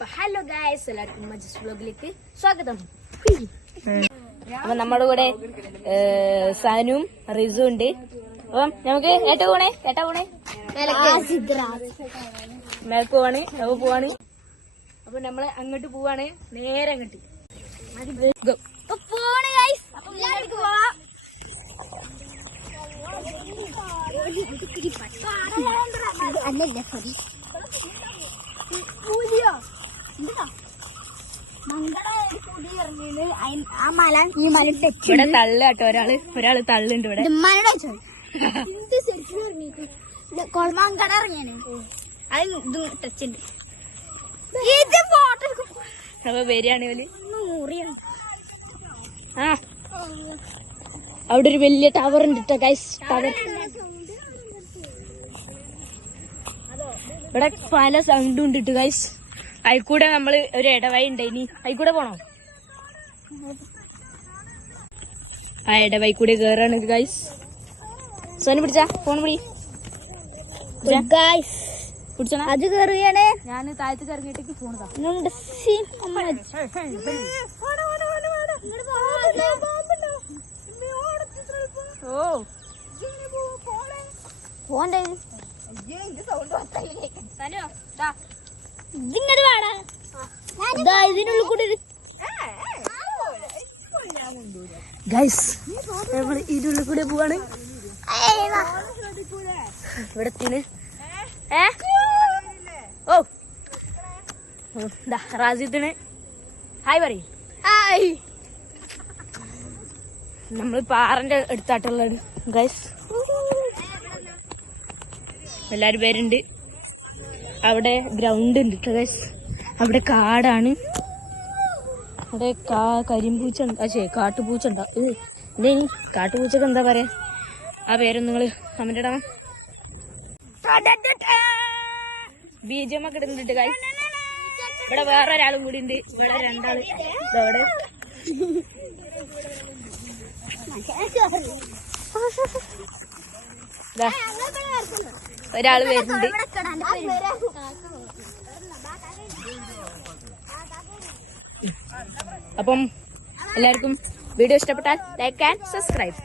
Hello guys, എല്ലാവർക്കും മജസ് വ്ലോഗിലേക്ക് സ്വാഗതം. അപ്പൊ നമ്മുടെ കൂടെ സാനും റിസു ഉണ്ട്. അപ്പം നമുക്ക് ഏട്ടാ പോണേ മേൽക്ക് പോവാണ്. അവ പോവാണ്. അപ്പൊ നമ്മള് അങ്ങോട്ട് പോവാണ്, നേരെ അങ്ങോട്ട് ഇവിടെ തള്ളാട്ടോ. ഒരാള് തള്ളുണ്ട് ഇവിടെ. കൊളമാങ്കട ഇറങ്ങിയാണ്. ടച്ചുണ്ട്. അപ്പൊ വരികയാണ് ഓല്. ആ അവിടെ ഒരു വലിയ ടവർ ഉണ്ട് കേട്ടോ ഗൈസ്. ടവർ ഇവിടെ പല സൗണ്ടും ഉണ്ട് കേട്ടോ ഗൈസ്. അതിൽക്കൂടെ നമ്മള് ഒരു ഇടവഴി ഉണ്ടായിനി, അതിൽക്കൂടെ പോണോ? ആ ഇടവഴി കൂടെ കേറാണ് ഗൈസ്. സോനി പിടിച്ചാ ഫോൺ പിടി. അത് കേറുകയാണ്. ഞാൻ താഴത്തേക്ക് ഇറങ്ങിയിട്ടേക്ക് ഫോൺ ഇതിനുള്ളിൽ കൂടെ ഗൈസ് നമ്മള് ഇതിനുള്ളിൽ കൂടെ പോവാണ്. ഇവിടെ ഓ റാസിത്തിന് ഹായ് പറയും. നമ്മള് പാറന്റെ അടുത്താട്ടുള്ളത് ഗൈസ്. എല്ലാരും പേരുണ്ട്. അവിടെ ഗ്രൗണ്ട് ഉണ്ട് കേട്ടോ ഗൈസ്. അവിടെ കാടാണ്. അവിടെ കരിമ്പൂച്ച കാട്ടുപൂച്ച ഉണ്ടാവും. ഇനി കാട്ടുപൂച്ചക്ക് എന്താ പറയാ ആ പേരൊന്നും നിങ്ങള് കമന്റ് ഇടണം. ബീജമൊക്കെ ഇടുന്നുണ്ട് ഗൈസ്. ഇവിടെ വേറെ ഒരാളും കൂടി ഉണ്ട്. ഇവിടെ രണ്ടാള് ഇവിടെ ഒരാള് വരുന്നുണ്ട്. അപ്പം എല്ലാവർക്കും വീഡിയോ ഇഷ്ടപ്പെട്ടാൽ ലൈക്ക് ആൻഡ് സബ്സ്ക്രൈബ്.